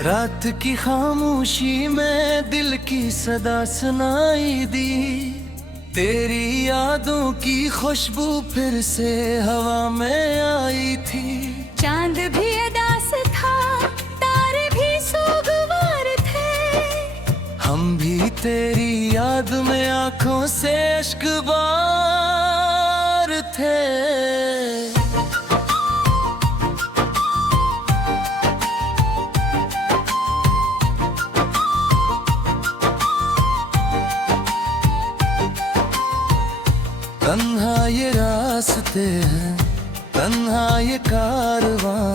रात की खामोशी में दिल की सदा सुनाई दी। तेरी यादों की खुशबू फिर से हवा में आई थी। चांद भी अदास था, तारे भी सोगवार थे। हम भी तेरी याद में आंखों से अश्क बार थे। तन्हा ये रास्ते हैं, तन्हा ये कारवां,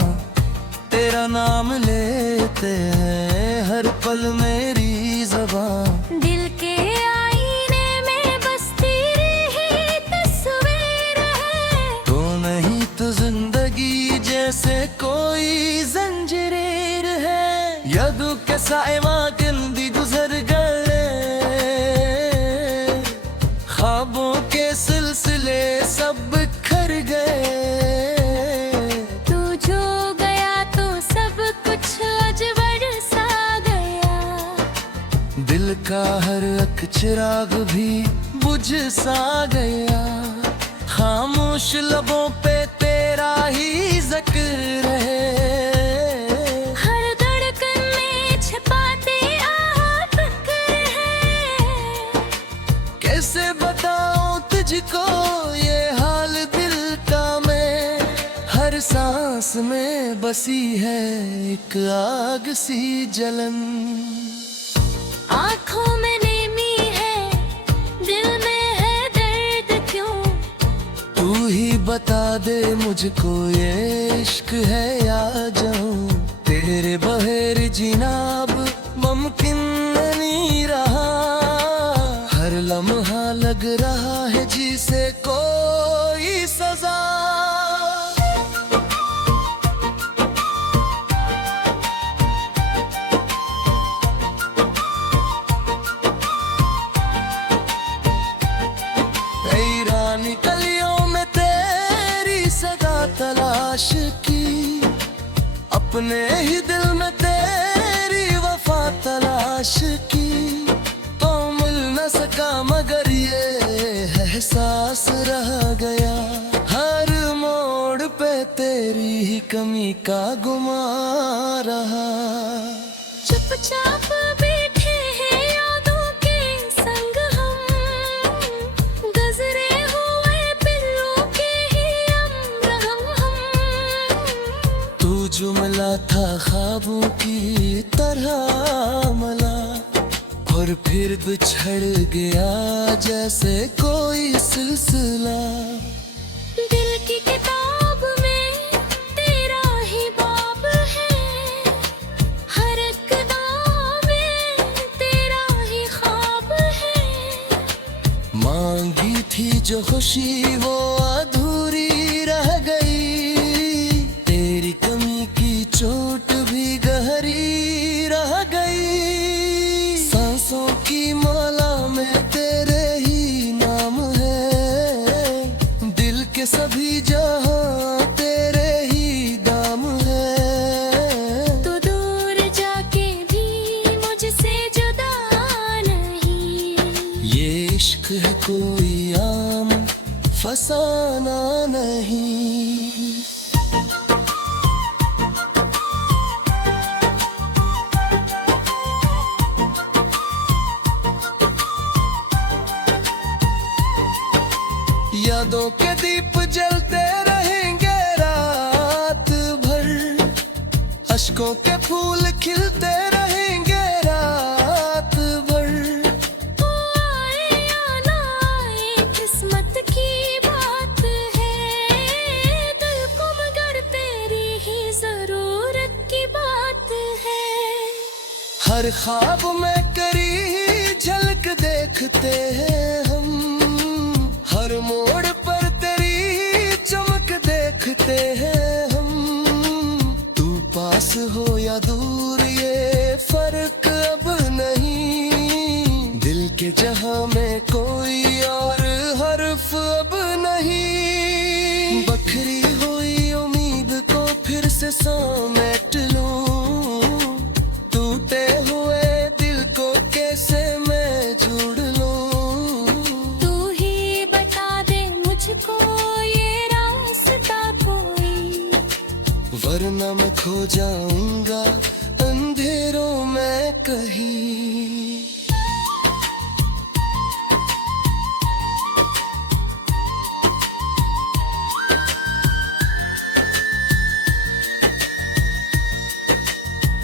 तेरा नाम लेते हैं हर पल मेरी ज़बां। दिल के आईने में बसती रही तस्वीर है। तो नहीं तो जिंदगी जैसे कोई जंजीर है। यादों के साइमा गिनती गुजर गए, ख्वाबों के सिलसिले सब बिखर गए। तू जो गया तो सब कुछ अजबर सा गया। दिल का हर एक चिराग भी बुझ सा गया। खामोश लबों पे तेरा ही जिक्र है। हर धड़कन में छिपाते आह फिक्र है। कैसे बताऊं तुझको ये हाल दिल का, मैं हर सांस में बसी है एक आग सी जलन। आँखों में नेमी है, दिल में है दर्द क्यों? तू ही बता दे मुझको ये इश्क है या जाऊं। तेरे बगैर जीना अब मुमकिन नहीं रहा। हर लम्हा लग रहा है जिसे कोई सजा। गलियों में तेरी सदा तलाश की, अपने ही दिल में तेरी वफा तलाश की। तो मिल न सका मगर ये एहसास रह गया। हर मोड़ पे तेरी ही कमी का गुमा रहा। चुपचाप बैठे हैं यादों के संग हम। गुजरे हुए पिल्लों के ही हम। तू जो मिला था ख्वाबों की तरह मला, और फिर बिछड़ गया जैसे कोई सिलसिला। दिल की किताब में तेरा ही बाब है। हर एक दाम में तेरा ही ख्वाब है। मांगी थी जो खुशी वो अधूरी रह गई। तेरी कमी की चोट भी गहरी रह गई। सांसों की माला में तेरे ही नाम है। दिल के सभी जहां तेरे ही दाम है। तो दूर जाके भी मुझसे जुदा नहीं। ये इश्क है कोई आम फसाना नहीं। यादों के दीप जलते रहेंगे रात भर। अश्कों के फूल खिलते रहेंगे रात भर। आए या ना आए किस्मत की बात है। दिल को मगर तेरी ही जरूरत की बात है। हर ख्वाब में करी झलक देखते हैं हम। हर मोड़ पर तेरी चमक देखते हैं हम। तू पास हो या दूर ये फर्क अब नहीं। दिल के जहां में कोई और हर्फ अब नहीं। बखरी हुई उम्मीद को फिर से समेट लूं। खो जाऊंगा अंधेरों में कहीं।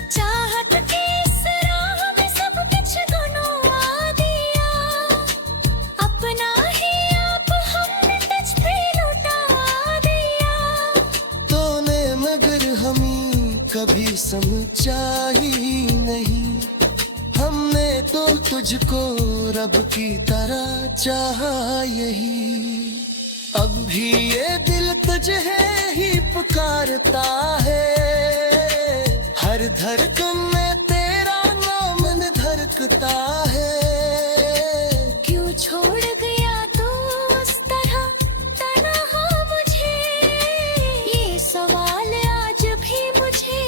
चाहत की इस राह में सब कुछ गुनवा दिया, अपना ही आप हमने तुझ पे लुटा दिया। तूने मगर हमें कभी समझा ही नहीं, हमने तो तुझको रब की तरह चाहा यही। अब भी ये दिल तुझे ही पुकारता है, हर धड़कन में तेरा नाम धड़कता है। क्यों छोड़ गया तू उस तरह तन्हा मुझे, ये सवाल आज भी मुझे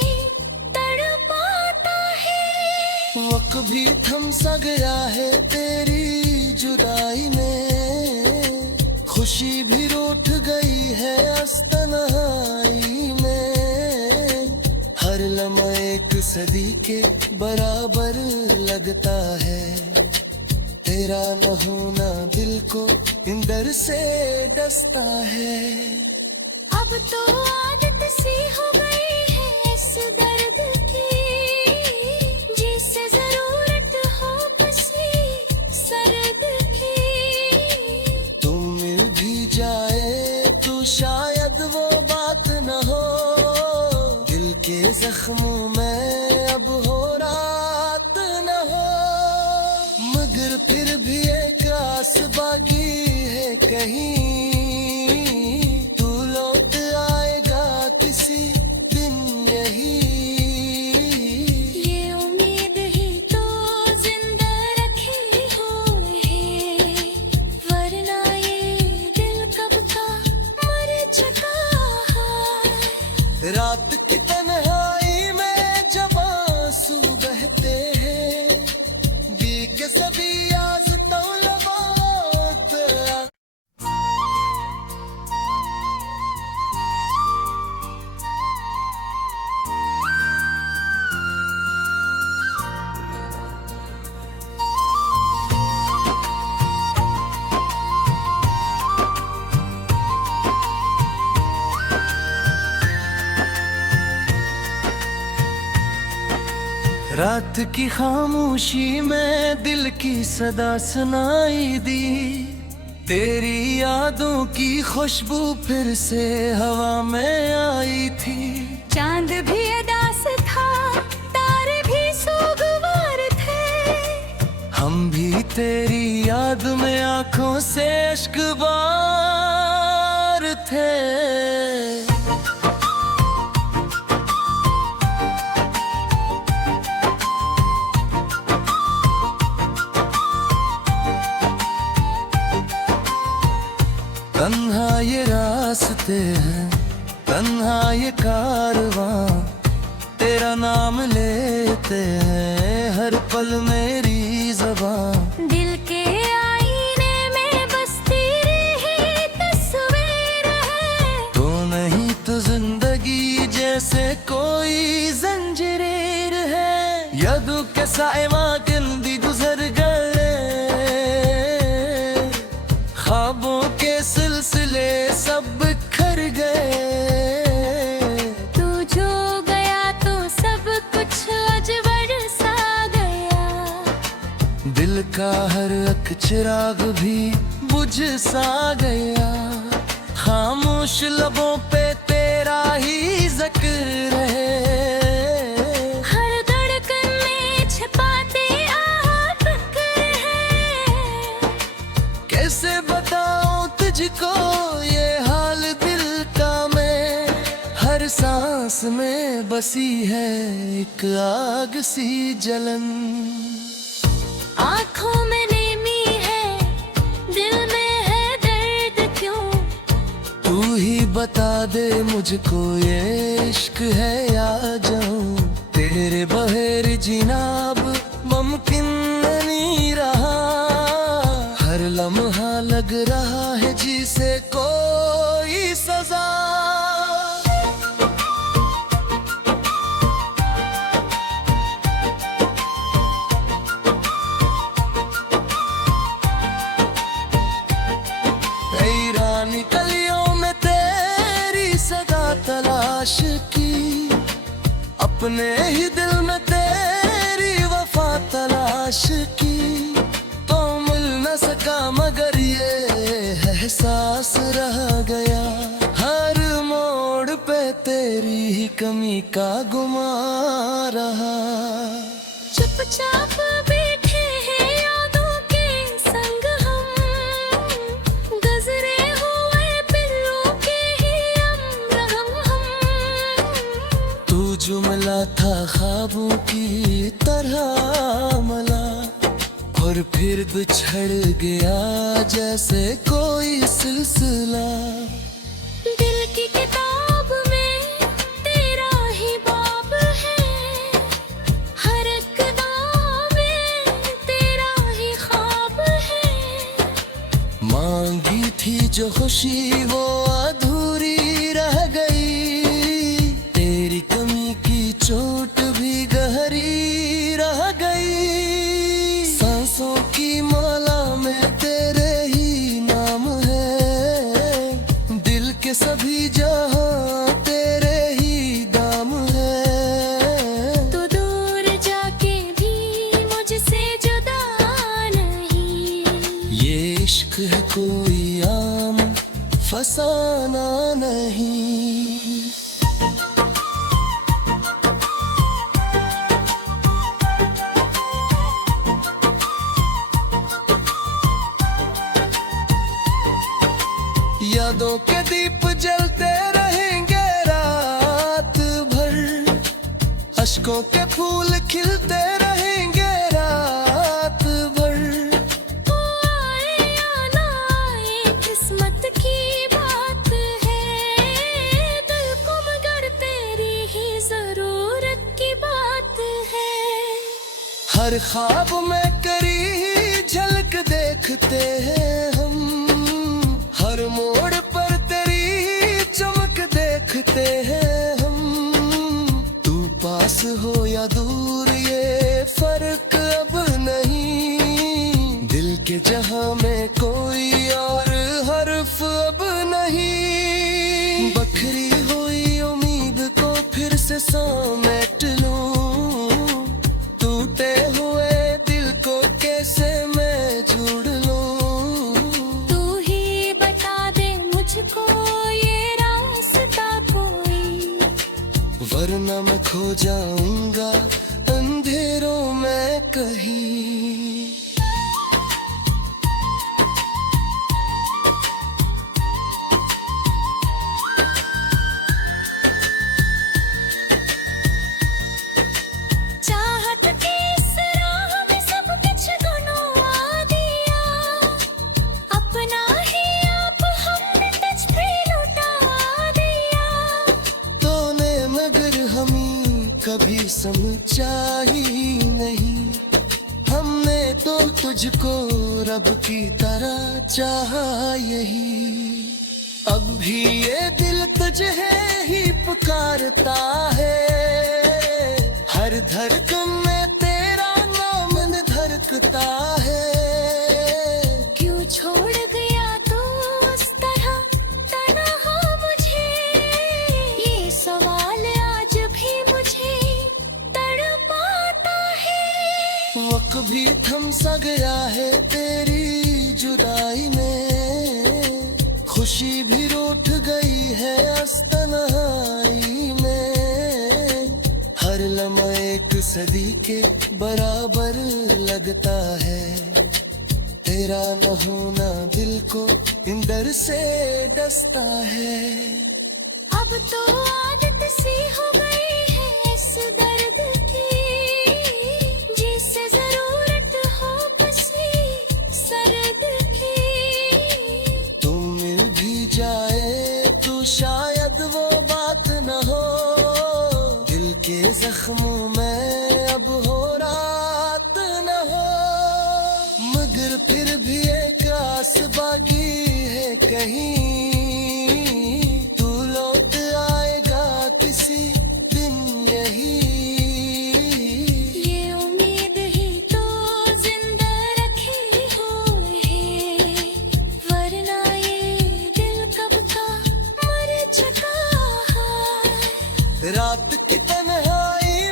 तड़पाता है। वक्त भी थम सा गया है तेरी जुदाई में, खुशी भी रूठ गई है अस्तनाई में। हर लम्हा एक सदी के बराबर लगता है, तेरा न होना दिल को इंदर से डसता है। अब तो आदत सी हो गई है इस दर्द की, जिसे जरूरत हो बसी सर्द की। तुम मिल भी जाए तो शायद वो बात न हो, दिल के जख्मों में अब हो रात न हो। मगर फिर भी एक आस बाकी है कहीं, तू लौट आएगा किसी दिन यही। ये उम्मीद ही तो जिंदा रखी हुई है, वरना ये दिल कब का मर चुका है। रात की तन्हाई में जब आंसू बहते हैं, बीके सभी याद तो लबात। रात की खामोशी में दिल की सदा सुनाई दी, तेरी यादों की खुशबू फिर से हवा में आई थी। चांद भी अदास था, तारे भी सोगवार थे, हम भी तेरी याद में आंखों से अश्क बार थे। तन्हा ये रास्ते हैं, तन्हा ये कारवां, तेरा नाम लेते हैं हर पल मेरी ज़बां। दिल के आईने में बसती रही तस्वीर है, तो नहीं तो जिंदगी जैसे कोई जंजीर है। यदु के साइमा गिंदी गुजर गए, ख्वाबों के सिलसिले सब बिखर गए। तू जो गया तो सब कुछ अजबर सा गया, दिल का हर एक चिराग भी बुझ सा गया। खामोश लबों पे तेरा ही जिक्र है, हर धड़कन में छिपाते आप है। कैसे बताऊं तुझको ये हाल दिल का मैं, हर सांस में बसी है एक आग सी जलन। आँखों में नेमी है, दिल में है दर्द क्यों, तू ही बता दे मुझको ये इश्क है या जाऊं। तेरे बगैर जीना अब मुमकिन नहीं रहा, हर लम्हा लग रहा है जिसे कोई सजा। अपने ही दिल में तेरी वफा तलाश की, तो मिल न सका मगर ये एहसास रह गया। हर मोड़ पे तेरी ही कमी का गुमा रहा। चुपचाप बैठे हैं यादों के संग हम, गुजरे हुए पिल्लों के ही हम। तू जुमला था ख्वाबों की तरह मला, और फिर बिछड़ गया जैसे कोई सिलसिला। दिल की किताब में तेरा ही बाब है, हर एक दाम में तेरा ही ख्वाब है। मांगी थी जो खुशी वो अधूरी रह गई, तेरी कमी की चोट भी गहरी रह गई। सांसों की माला में तेरे ही नाम है, दिल के सभी जहां तेरे ही दाम है। तो दूर जाके भी मुझसे जुदा नहीं, ये इश्क है कोई आम फसाना नहीं। यादों के दीप जलते रहेंगे रात भर, अश्कों के फूल खिलते रहेंगे रात भर। वो आए या ना आए किस्मत की बात है, दिल को मगर तेरी ही जरूरत की बात है। हर ख्वाब में करी झलक देखते हैं हम, हर मोड़ पर तेरी चमक देखते हैं हम। तू पास हो या दूर ये फर्क अब नहीं, दिल के जहां में कोई और हर्फ अब नहीं। बखरी हुई उम्मीद को फिर से समेट लूं, टूटे हुए दिल को कैसे मैं जोड़ लूं। तू ही बता दे मुझको ये रास्ता कोई, वरना मैं खो जाऊंगा अंधेरों में कहीं। चाहत की इस राह में सब कुछ गुनवा दिया, अपना ही आप हमने तुझ पे लुटा दिया। तूने मगर हमें कभी समझा ही नहीं, हमने तो तुझको रब की तरह चाहा यही। अब भी ये दिल तुझे ही पुकारता है, हर धड़कन में तेरा नाम धड़कता है। क्यों छोड़ गया तू उस तरह तन्हा मुझे, ये सवाल आज भी मुझे तड़पाता है। वक्त भी थम सा गया है तेरी जुदाई में, खुशी भी रूठ गई है अस्तनाई में। हर लम्हा एक सदी के बराबर लगता है, तेरा न होना दिल को इंदर से डसता है। अब तो आदत सी हो गई है इस दर्द की, जिससे जरूरत हो किसी सर्द की। तुम मिल भी जाए तो शायद वो बात न हो, दिल के जख्मों में अब हो रात न हो। मगर फिर भी एक आस बाकी है कहीं, तू लौट आएगा किसी दिन यही। ये उम्मीद ही तो जिंदा रखी हुई है, वरना ये दिल कब का मर चुका है। रात की तन्हाई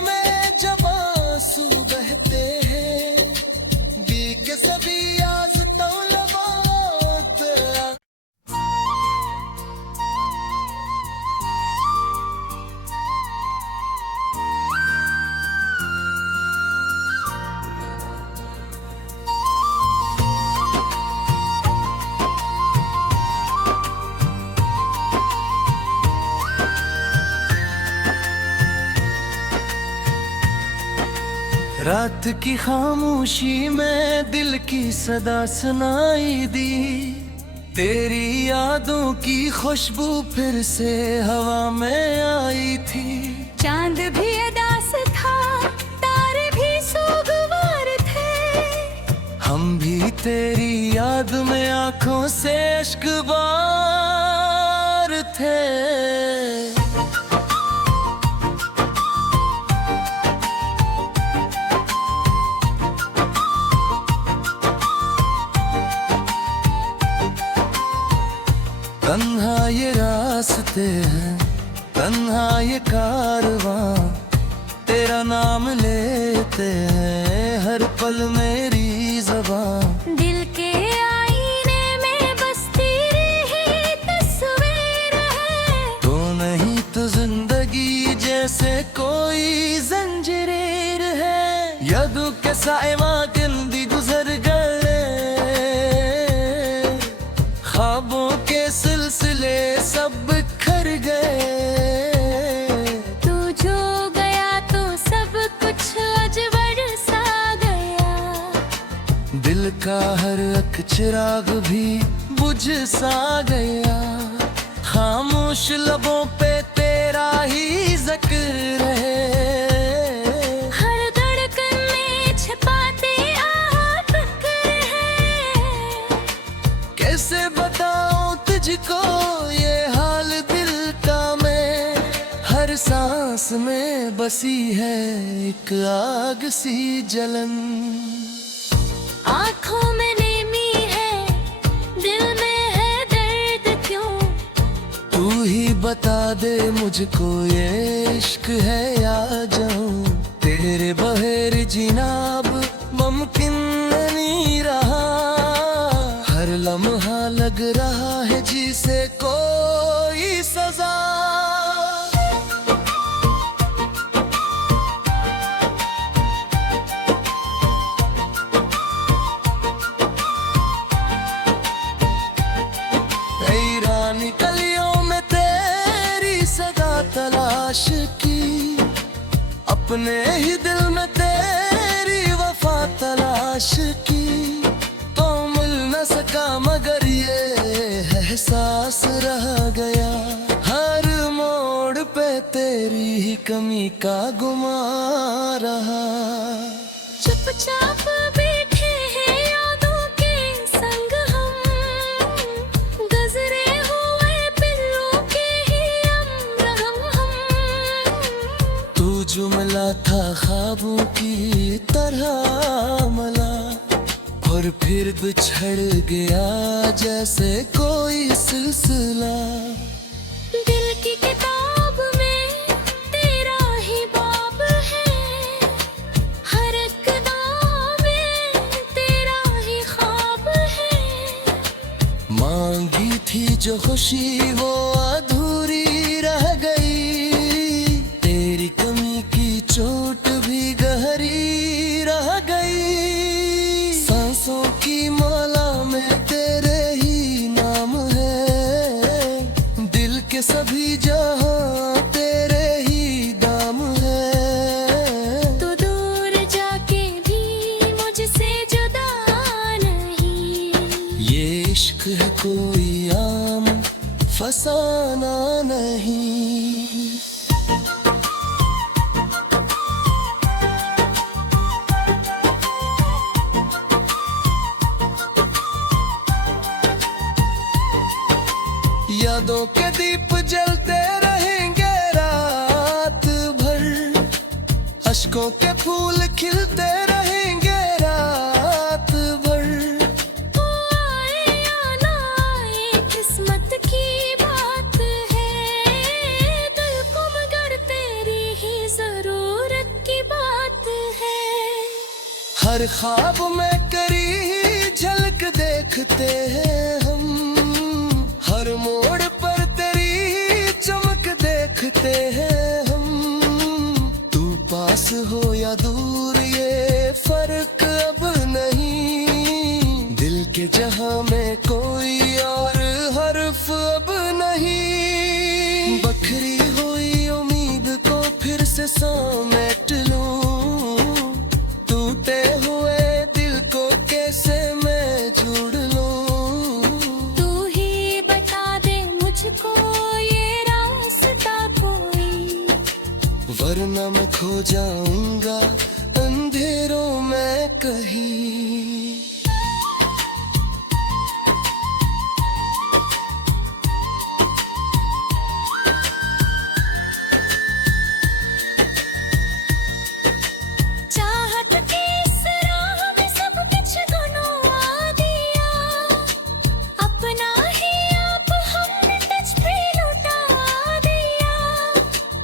रात की खामोशी में दिल की सदा सुनाई दी, तेरी यादों की खुशबू फिर से हवा में आई थी। चांद भी अदास था, तारे भी सोगवार थे, हम भी तेरी याद में आंखों से अश्क बार थे। तन्हा ये रास्ते हैं, तन्हा ये कारवां, तेरा नाम लेते हैं हर पल मेरी ज़बां। दिल के आईने में बस तेरी ही तस्वीर है, तो नहीं तो जिंदगी जैसे कोई जंजीर है। यादों के साएवा गिनती गुजर गए, ख्वाबों के सिलसिले सब बिखर गए। तू जो गया तो सब कुछ अजबर सा गया, दिल का हर एक चिराग भी बुझ सा गया। खामोश लबों पे तेरा ही जिक्र है, हर धड़कन में छिपाते आह फिक्र है। कैसे बताऊं तुझको ये हाल दिल का, मैं हर सांस में बसी है एक आग सी जलन। आँखों में नेमी है, दिल में है दर्द क्यों? तू ही बता दे मुझको ये इश्क है या जाऊं, तेरे बगैर जीना अब मुमकिन नहीं रहा। हर लम्हा लग रहा है जिसे कोई सजा। गलियों में तेरी सदा तलाश की, अपने ही दिल में तेरी वफा तलाश की, तो मिल न सका मगर ये एहसास रह गया। हर मोड़ पे तेरी ही कमी का गुमा रहा। चुपचाप बैठे हैं यादों के संग हम, गुजरे हुए पिल्लों के ही हम। तू जो मिला था ख्वाबों की तरह मला, और फिर बिछड़ गया जैसे कोई सिलसिला। दिल की किताब में तेरा ही बाब है, हर एक दाम में तेरा ही ख्वाब है। मांगी थी जो खुशी वो अधूरी रह गई, तेरी कमी की चोट भी गहरी रह गई। सांसों की माला में तेरे ही नाम है, दिल के सभी जहां तेरे ही दाम है। तो दूर जाके भी मुझसे जुदा नहीं, ये इश्क है कोई आम फसाना नहीं। यादों के दीप जलते रहेंगे रात भर, अश्कों के फूल खिलते रहेंगे रात भर। वो आए या ना आए किस्मत की बात है, दिल को मगर तेरी ही जरूरत की बात है। हर ख्वाब में करी झलक देखते हैं हम, हर मोड़ पर तेरी चमक देखते हैं हम। तू पास हो या दूर ये फर्क अब नहीं, दिल के जहां में कोई और हर्फ अब नहीं। बखरी हुई उम्मीद को फिर से समेट लूं, खो जाऊंगा अंधेरों में कहीं। चाहत की इस राह में सब कुछ गुनवा दिया, अपना ही आप हमने तुझ पे लुटा दिया।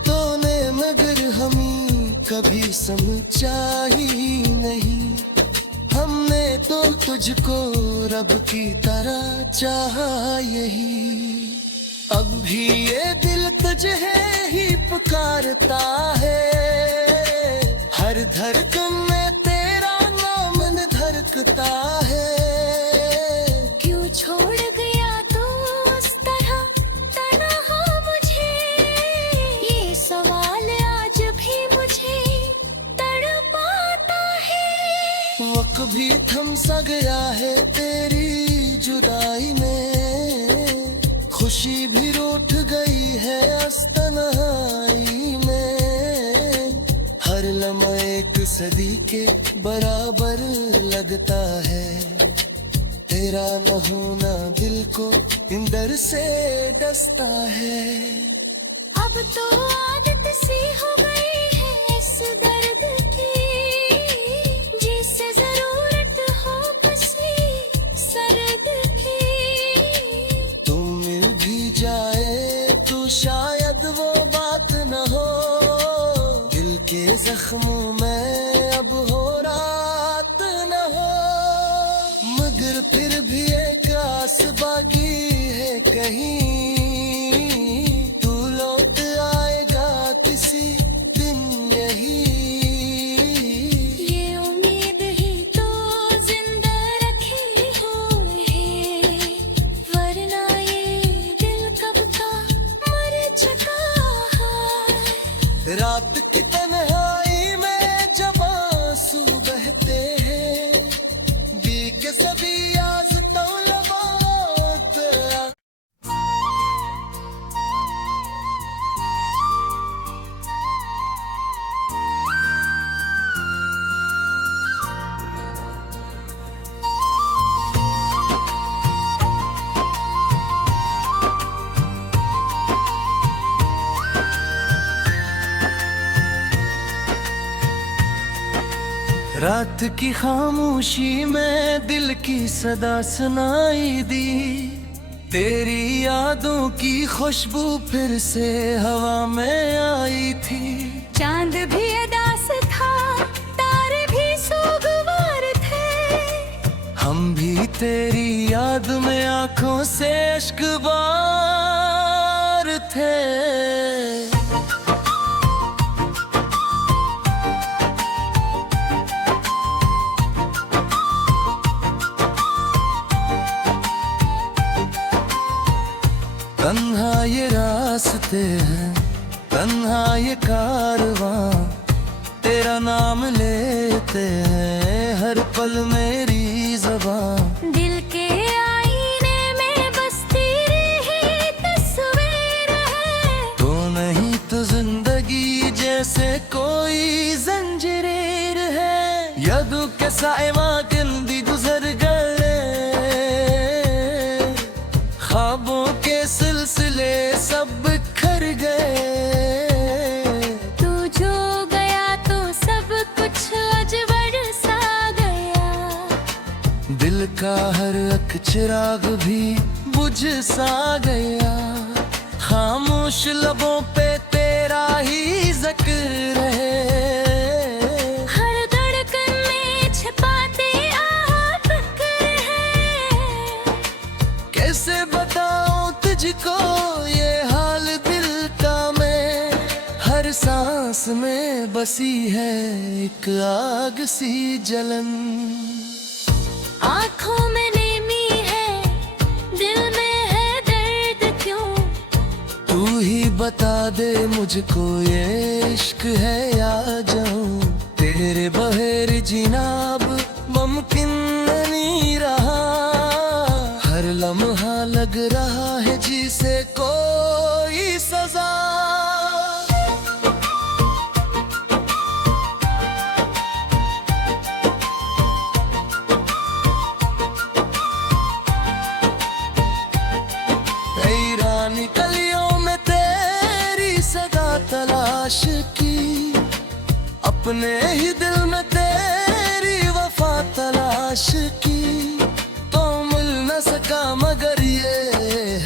तूने मगर हमें कभी समझा ही नहीं, हमने तो तुझको रब की तरह चाहा यही। अब भी ये दिल तुझे ही पुकारता है, हर धड़कन में तेरा नाम धड़कता है। क्यों छोड़ गया तू उस तरह तन्हा मुझे, ये सवाल आज भी मुझे तड़पाता है। वक्त भी थम सा गया है तेरी जुदाई में, खुशी भी रूठ गई है तन्हाई में। हर लम्हा एक सदी के बराबर लगता है, तेरा न होना दिल को इंदर से डसता है। अब तो आदत सी हो गई है इस दर्द की, जिसे जरूरत हो किसी सर्द की। तुम मिल भी जाए तो शायद वो बात न हो, दिल के जख्मों में अब हो रात न हो। मगर फिर भी एक आस बाकी है कहीं, तू लौट आएगा किसी दिन यही। ये उम्मीद ही तो जिंदा रखी हुई है, वरना ये दिल कब का मर चुका है। रात की तन्हाई में जब आंसू बहते हैं, बीके सभी याद तो लबात। रात की खामोशी में दिल की सदा सुनाई दी, तेरी यादों की खुशबू फिर से हवा में आई थी। चांद भी अदास था, तारे भी सोगवार थे, हम भी तेरी याद में आंखों से अश्क बार थे। तन्हा ये रास्ते हैं, तन्हा ये कारवां, तेरा नाम लेते हैं हर पल मेरी ज़बां। दिल के आईने में बसती रही तस्वीर है, तो नहीं तो जिंदगी जैसे कोई जंजीर है। यदु के साइमा गिंदी गुजर गए, ख्वाबों के सिलसिले सब बिखर गए। तू जो गया तो सब कुछ अजबर सा गया, दिल का हर एक चिराग भी बुझ सा गया। खामोश लबों पे तेरा ही जिक्र है, हर धड़कन में छिपाते आप है। कैसे बताऊं तुझको ये हाल दिल का मैं, हर सांस में बसी है एक आग सी जलन। आँखों में नेमी है, दिल में है दर्द क्यों, तू ही बता दे मुझको ये इश्क है या जाऊं। तेरे बगैर जीना अब मुमकिन नहीं रहा, हर लम्हा लग रहा है जिसे कोई सजा। अपने ही दिल में तेरी वफा तलाश की, तो मिल न सका मगर ये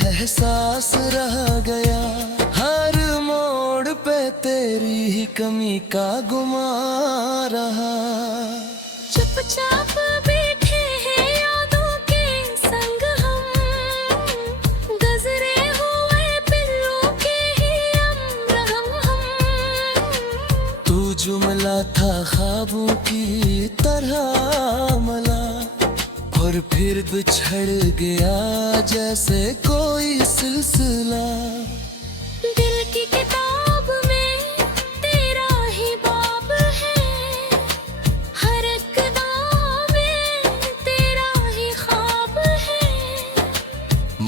एहसास रह गया। हर मोड़ पे तेरी ही कमी का गुमा रहा। चुपचाप बैठे हैं यादों के संग हम, गुजरे हुए पिल्लों के ही हम। तू जुमला था ख्वाबों की तरह मला, और फिर बिछड़ गया जैसे कोई सिलसिला। दिल की किताब में तेरा ही बाब है, हर एक दाम में तेरा ही ख्वाब है।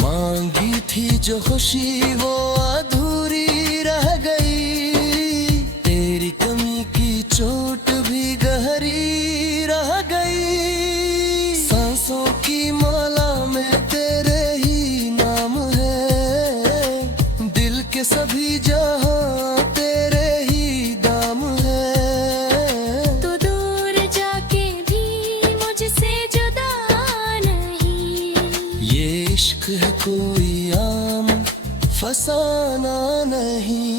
मांगी थी जो खुशी वो अधूरी रह गई, तेरी कमी की चोट भी गहरी रह गई। सांसों की माला में तेरे ही नाम है, दिल के सभी जहां तेरे ही दाम है। तो दूर जाके भी मुझसे जुदा नहीं, ये इश्क है कोई आम फसाना नहीं।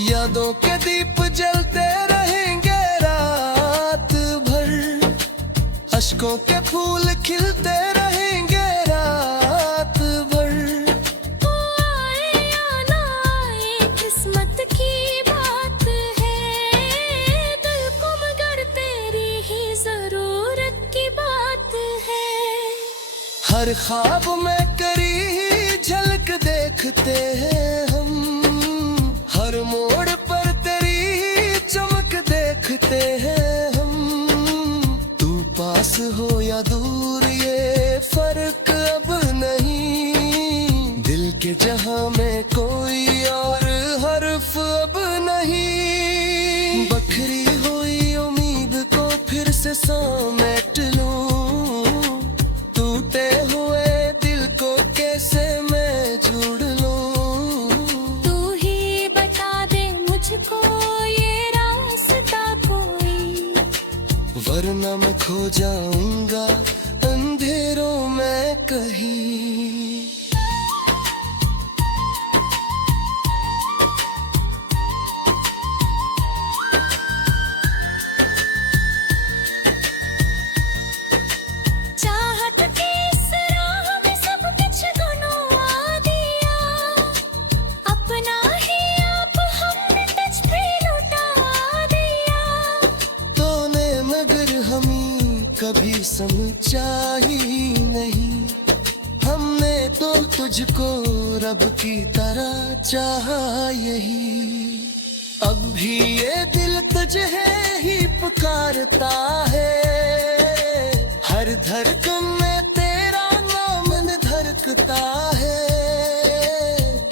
यादों के दीप जलते रहेंगे रात भर, अश्कों के फूल खिलते रहेंगे रात भर। वो आए या ना आए किस्मत की बात है, दिल को मगर तेरी ही जरूरत की बात है। हर ख्वाब में करी झलक देखते हैं हम, हर मोड़ पर तेरी चमक देखते हैं हम। तू पास हो या दूर ये फर्क अब नहीं, दिल के जहां में कोई और हर्फ अब नहीं। बखरी हुई उम्मीद को फिर से समेट लूं, टूटे हुए दिल को कैसे मैं जोड़ लूं। तू ही बता दे मुझको ये रास्ता कोई, वरना मैं खो जाऊंगा अंधेरों में कहीं। चाहत की इस राह में सब कुछ गुनवा दिया, अपना ही आप हमने तुझ पे लुटा दिया। तूने मगर हमें कभी समझा ही नहीं, हमने तो तुझको रब की तरह चाहा यही। अब भी ये दिल तुझे ही पुकारता है, हर धड़कन में तेरा नाम धड़कता है।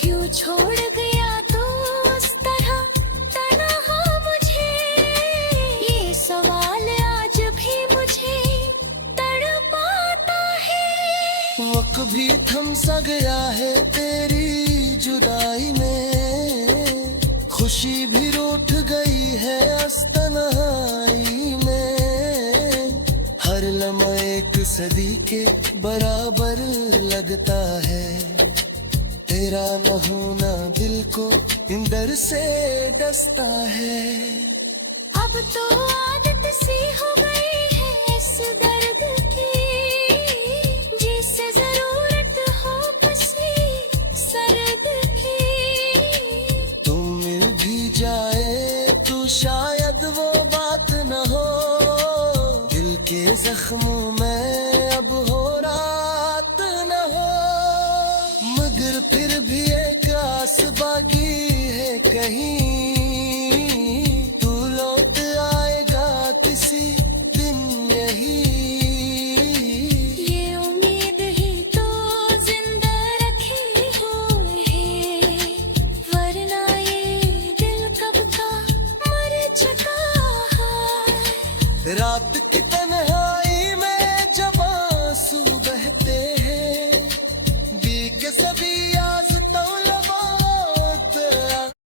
क्यों छोड़ गया तू उस तरह तन्हा मुझे, ये सवाल आज भी मुझे तड़पाता है। वक्त भी थम सा गया है तेरी जुदाई में, खुशी भी रूठ गई है अस्तनाई में। हर लम्हा एक सदी के बराबर लगता है, तेरा न होना दिल को इंदर से डसता है। अब तो आदत सी हो गई है इस दर्द की, जिसे जरूरत हो किसी सर्द की। तुम मिल भी जाए तो शायद वो बात न हो, दिल के जख्मों में अब हो रात न हो। मगर फिर भी एक आस बाकी है कहीं, तू लौट आएगा किसी दिन यही। ये उम्मीद ही तो जिंदा रखी हुई है, वरना ये दिल कब का मर चुका है। रात की तन्हा